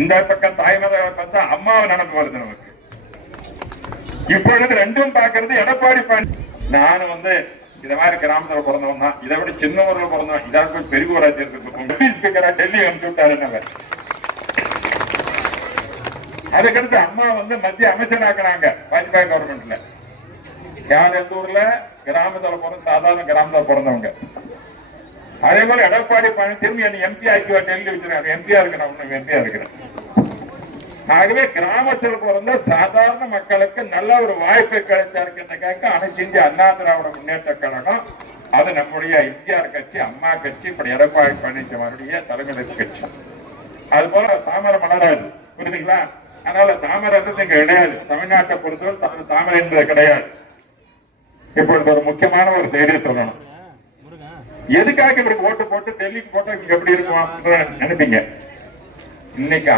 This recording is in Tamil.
இந்த பக்கம் தாய்மத பார்த்தா அம்மாவை நினைப்பு வருது நமக்கு. இப்பொழுது ரெண்டும் பார்க்கறது எடப்பாடி நான் இத மாதிரி கிராமத்துல பிறந்தவன் தான், இதை விட சின்ன ஊர்ல பிறந்தவன், இதாவது போய் பெரிய ஊரா சேர்த்துருக்கா டெல்லி அனுப்பிச்சு விட்டாரு. அதுக்கடுத்து அம்மா மத்திய அமைச்சராக்குறாங்க வாஜ்பாய் கவர்மெண்ட்ல. யார் எந்த ஊர்ல கிராமத்துல பிறந்த சாதாரண கிராமத்துல பிறந்தவங்க. அதே போல எடப்பாடி பழனிசாமி என்னை எம்பி ஆக்கி டெல்லி வச்சிருக்காங்க. எம்பியா இருக்கிறேன், எம்பியா இருக்கிறேன். ஆகவே கிராமத்தில் பிறந்த சாதாரண மக்களுக்கு நல்ல ஒரு வாய்ப்பு கிடைச்சிருக்கிறதுக்காக அனைத்து இந்திய அண்ணா திராவிட முன்னேற்ற கழகம், அது நம்முடைய எம்ஜிஆர் கட்சி, அம்மா கட்சி, இப்படி எடப்பாடி பழனிசாமியுடைய தலைமை கட்சி. அது போல தாமரை மலராது, புரியுதுங்களா? அதனால தாமரை இங்க கிடையாது. தமிழ்நாட்டை பொறுத்தவரை தாமரை என்பது கிடையாது. இப்பொழுது ஒரு முக்கியமான ஒரு செய்தியை சொல்லணும். எதுக்காக இவருக்கு ஓட்டு போட்டு டெல்லிக்கு போட்டா எப்படி இருக்கும் நினைப்பீங்க? இன்னைக்கு